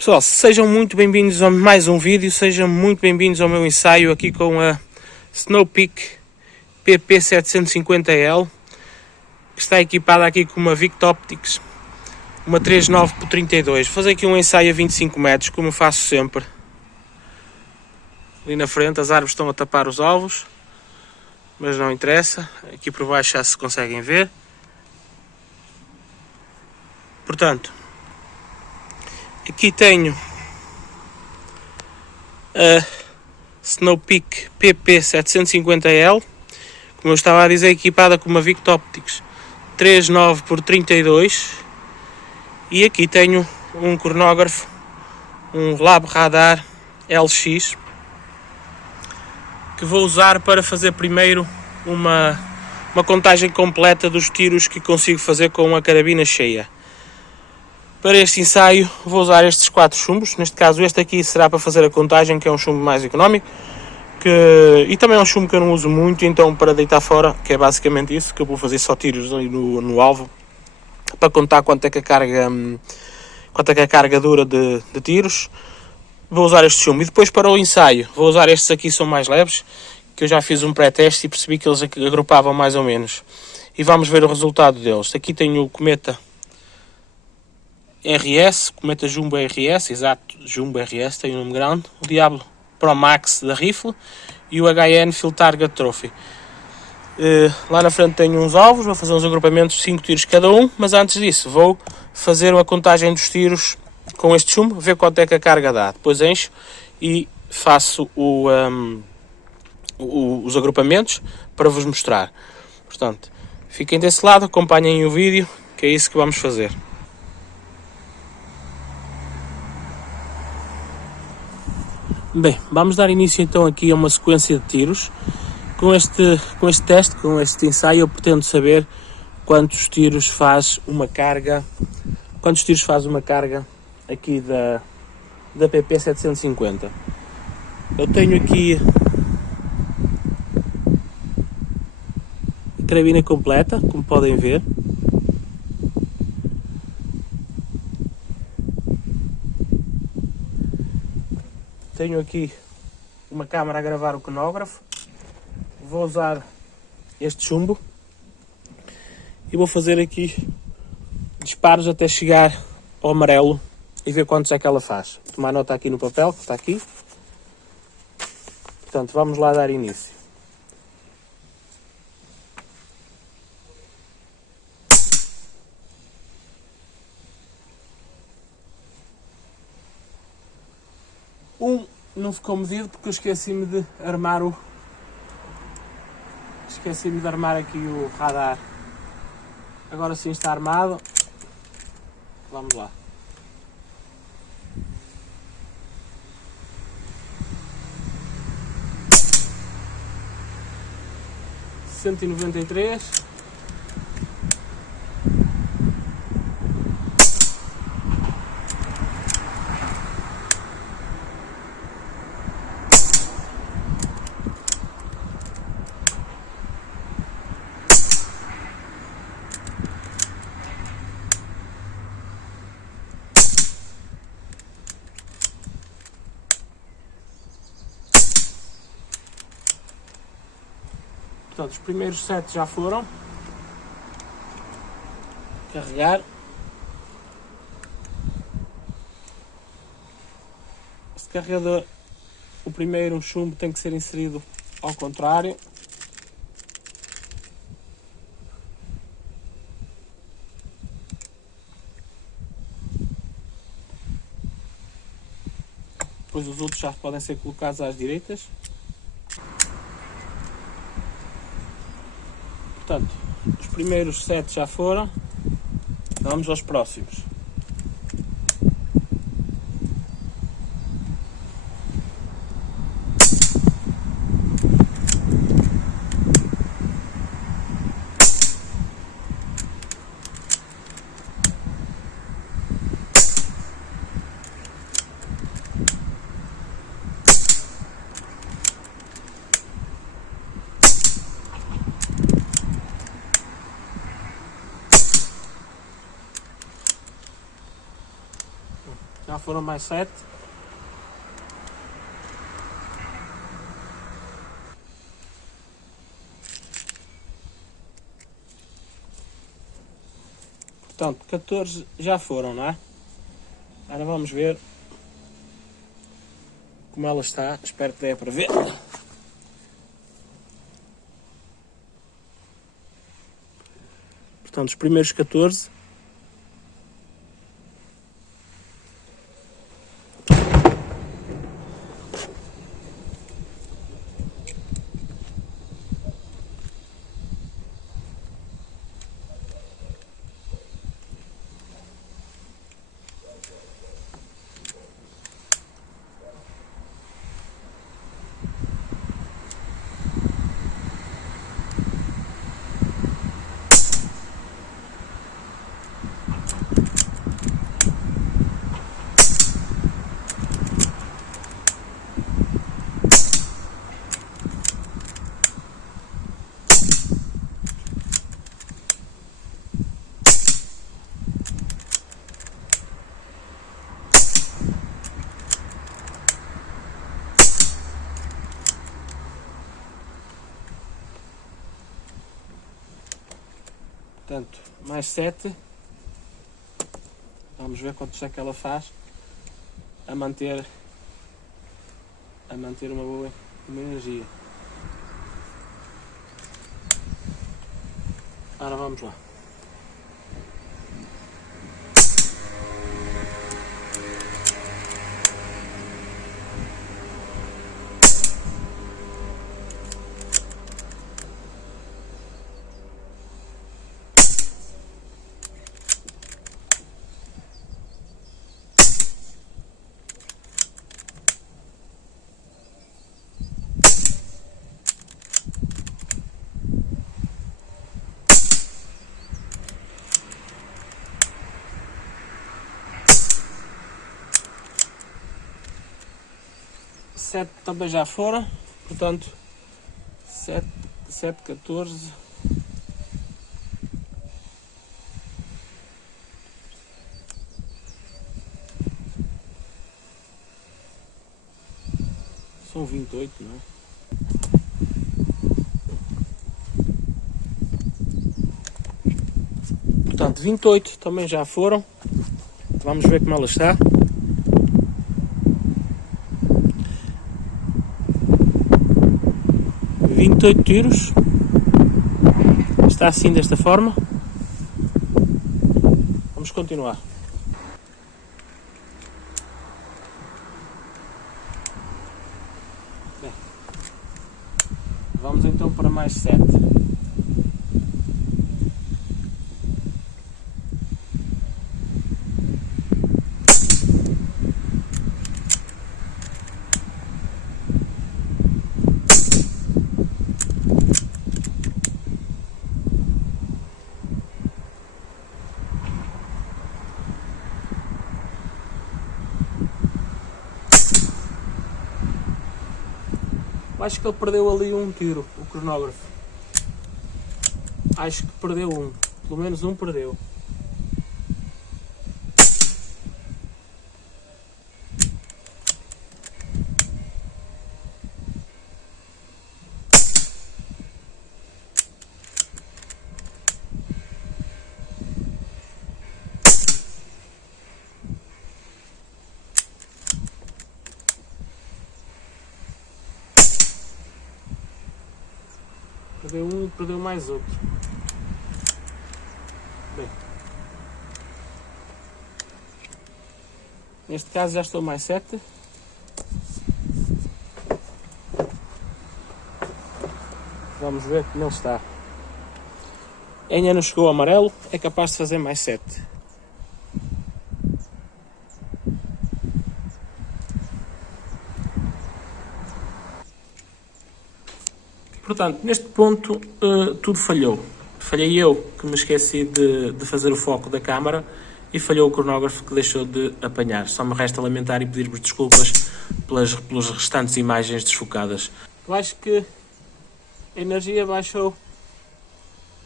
Pessoal, sejam muito bem-vindos a mais um vídeo, sejam muito bem-vindos ao meu ensaio aqui com a Snowpeak PP750L, que está equipada aqui com uma Vict Optics, uma 39x32. Vou fazer aqui um ensaio a 25 metros, como eu faço sempre. Ali na frente as árvores estão a tapar os alvos, mas não interessa, aqui por baixo já se conseguem ver. Portanto, aqui tenho a Snowpeak PP750L, como eu estava a dizer, equipada com uma Vict Optics 39x32, e aqui tenho um cronógrafo, um LabRadar LX, que vou usar para fazer primeiro uma contagem completa dos tiros que consigo fazer com a carabina cheia. Para este ensaio vou usar estes 4 chumbos, neste caso este aqui será para fazer a contagem, que é um chumbo mais económico, e também é um chumbo que eu não uso muito, então para deitar fora, que é basicamente isso, que eu vou fazer só tiros ali no alvo, para contar quanto é que a carga dura de tiros. Vou usar este chumbo, e depois para o ensaio vou usar estes aqui, são mais leves, que eu já fiz um pré-teste e percebi que eles agrupavam mais ou menos, e vamos ver o resultado deles. Aqui tenho o Cometa RS, Cometa Jumbo RS, exato, Jumbo RS, tem um nome grande, o Diablo Pro Max da rifle e o HN Field Target Trophy. Lá na frente tenho uns alvos, vou fazer uns agrupamentos, 5 tiros cada um, mas antes disso vou fazer uma contagem dos tiros com este chumbo, ver quanto é que a carga dá. Depois encho e faço os agrupamentos para vos mostrar. Portanto, fiquem desse lado, acompanhem o vídeo, que é isso que vamos fazer. Bem, vamos dar início então aqui a uma sequência de tiros. Com este teste, com este ensaio, eu pretendo saber quantos tiros faz uma carga aqui da PP750. Eu tenho aqui a carabina completa, como podem ver. Tenho aqui uma câmara a gravar o cronógrafo. Vou usar este chumbo e vou fazer aqui disparos até chegar ao amarelo e ver quantos é que ela faz. Vou tomar nota aqui no papel, que está aqui. Portanto, vamos lá dar início. Não ficou medido porque eu esqueci-me de armar aqui o radar. Agora sim está armado. Vamos lá. $193. Portanto, os primeiros 7 já foram. Carregar. Este carregador, o primeiro chumbo tem que ser inserido ao contrário. Depois os outros já podem ser colocados às direitas. Portanto, os primeiros 7 já foram, vamos aos próximos. foram mais 7. Portanto, 14 já foram, não é? Agora vamos ver como ela está. Espero que dê para ver. Portanto, os primeiros 14. Portanto, mais 7. Vamos ver quanto é que ela faz a manter uma boa energia. Agora vamos lá. Sete também já foram, portanto 7, 14. São 28, não é? Portanto, 28 também já foram. Vamos ver como ela está. Oito tiros. Está assim desta forma. Vamos continuar. Bem, vamos então para mais 7. Acho que ele perdeu ali um tiro, o cronógrafo. Acho que perdeu um. Pelo menos um perdeu. Perdeu um e perdeu mais outro. Bem, neste caso já estou mais 7. Vamos ver como ele está. Ainda não chegou ao amarelo, é capaz de fazer mais 7. Portanto, neste ponto tudo falhou. Falhei eu, que me esqueci de fazer o foco da câmara, e falhou o cronógrafo, que deixou de apanhar. Só me resta lamentar e pedir-vos desculpas pelas restantes imagens desfocadas. Eu acho que a energia baixou,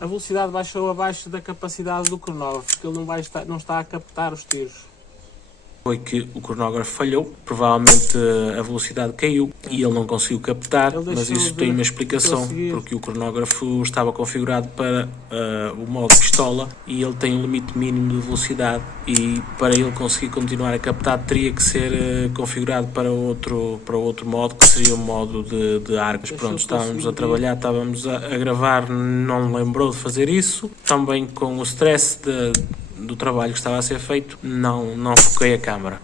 a velocidade baixou abaixo da capacidade do cronógrafo, porque ele não está a captar os tiros. foi que o cronógrafo falhou, provavelmente a velocidade caiu e ele não conseguiu captar, mas isso tem uma explicação, porque o cronógrafo estava configurado para o modo pistola e ele tem um limite mínimo de velocidade, e para ele conseguir continuar a captar teria que ser configurado para outro modo, que seria o modo de arcos. Pronto, estávamos a trabalhar, estávamos a gravar, não lembrou de fazer isso, também com o stress do trabalho que estava a ser feito, não foquei a câmara.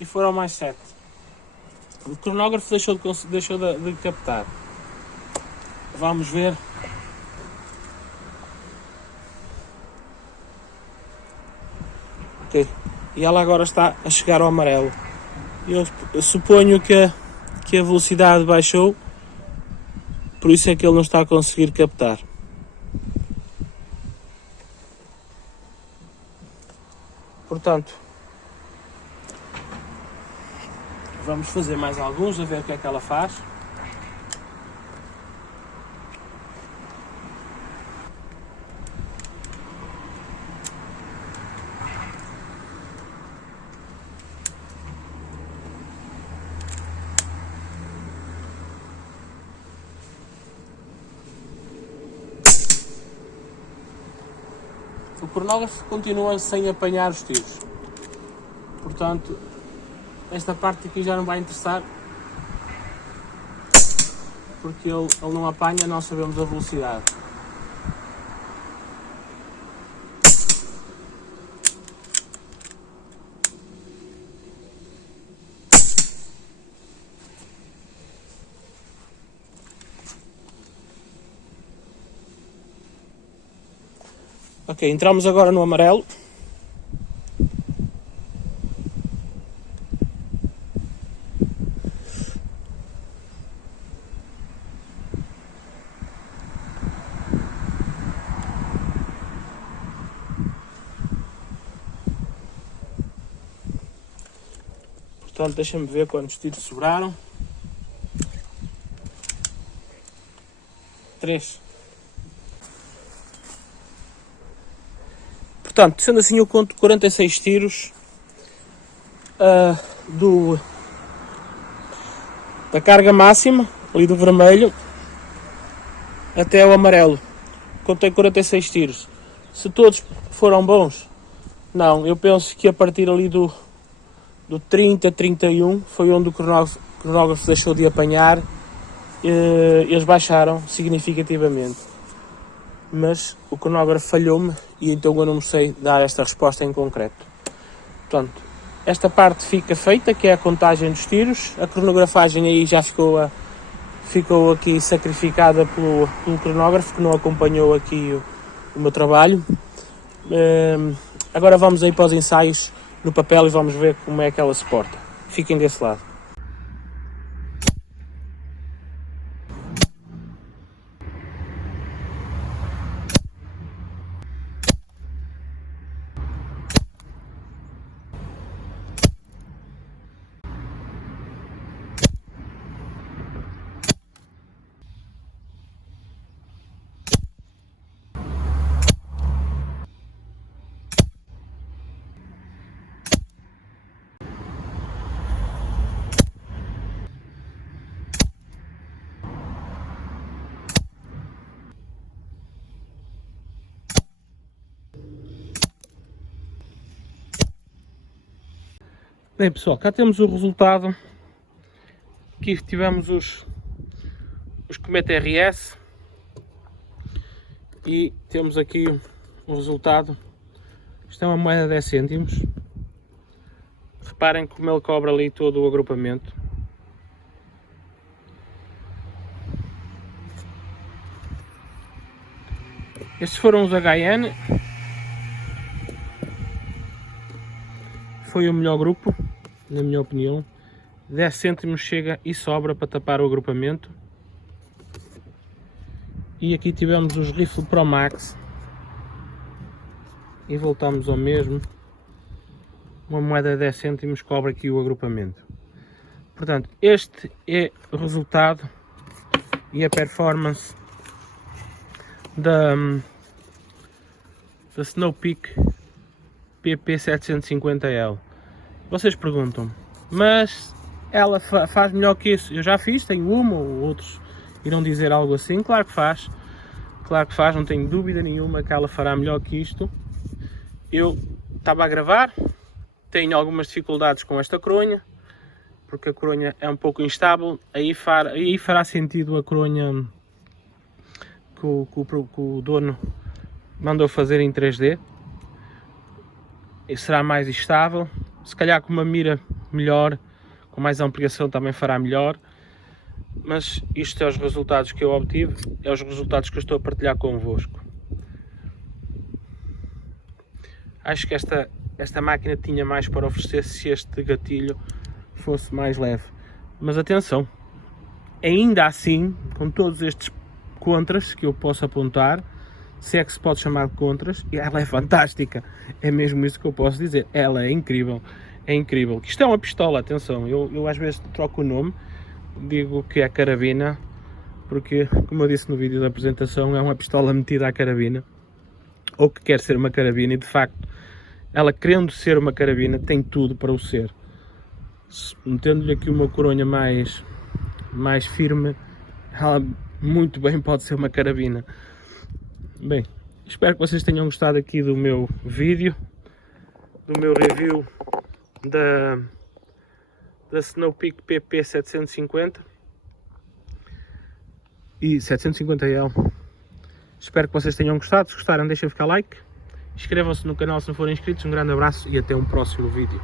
E foram mais 7. O cronógrafo deixou de captar. Vamos ver. Ok. E ela agora está a chegar ao amarelo. Eu suponho que a velocidade baixou, por isso é que ele não está a conseguir captar. Portanto, vamos fazer mais alguns, a ver o que é que ela faz. O cronógrafo continua sem apanhar os tiros. Portanto, esta parte aqui já não vai interessar, porque ele não apanha, nós sabemos a velocidade. Ok, entramos agora no amarelo. Portanto, deixa-me ver quantos tiros sobraram. 3. Portanto, sendo assim, eu conto 46 tiros da carga máxima, ali do vermelho, até o amarelo. Contei 46 tiros. Se todos foram bons, não, eu penso que a partir ali do 30, 31 foi onde o cronógrafo deixou de apanhar, eles baixaram significativamente. Mas o cronógrafo falhou-me e então eu não sei dar esta resposta em concreto. Portanto, esta parte fica feita, que é a contagem dos tiros. A cronografagem aí já ficou aqui sacrificada pelo cronógrafo, que não acompanhou aqui o meu trabalho. Agora vamos aí para os ensaios no papel e vamos ver como é que ela se porta. Fiquem desse lado. Bem pessoal, cá temos o resultado. Aqui tivemos os Cometa RS e temos aqui o resultado. Isto é uma moeda de 10 cêntimos. Reparem como ele cobre ali todo o agrupamento. Estes foram os HN. Foi o melhor grupo, na minha opinião. 10 cêntimos chega e sobra para tapar o agrupamento. E aqui tivemos os Rifle Pro Max. E voltamos ao mesmo. Uma moeda de 10 cêntimos cobre aqui o agrupamento. Portanto, este é o resultado e a performance da Snow Peak PP750L. Vocês perguntam, mas ela faz melhor que isso? Eu já fiz, tenho uma, ou outros irão dizer algo assim. Claro que faz, não tenho dúvida nenhuma que ela fará melhor que isto. Eu estava a gravar, tenho algumas dificuldades com esta coronha, porque a coronha é um pouco instável. Aí fará sentido a coronha que o dono mandou fazer em 3D, e será mais estável. Se calhar com uma mira melhor, com mais ampliação, também fará melhor. Mas isto é os resultados que eu obtive, é os resultados que eu estou a partilhar convosco. Acho que esta máquina tinha mais para oferecer se este gatilho fosse mais leve. Mas atenção, ainda assim, com todos estes contras que eu posso apontar, se é que se pode chamar de contras, ela é fantástica. É mesmo isso que eu posso dizer. Ela é incrível. É incrível. Isto é uma pistola, atenção. Eu às vezes troco o nome, digo que é carabina, porque, como eu disse no vídeo da apresentação, é uma pistola metida à carabina, ou que quer ser uma carabina, e de facto, ela querendo ser uma carabina, tem tudo para o ser. Metendo-lhe aqui uma coronha mais firme, ela muito bem pode ser uma carabina. Bem, espero que vocês tenham gostado aqui do meu vídeo, do meu review da Snow Peak PP750 e 750L. Espero que vocês tenham gostado. Se gostaram, deixem ficar like, inscrevam-se no canal se não forem inscritos. Um grande abraço e até um próximo vídeo.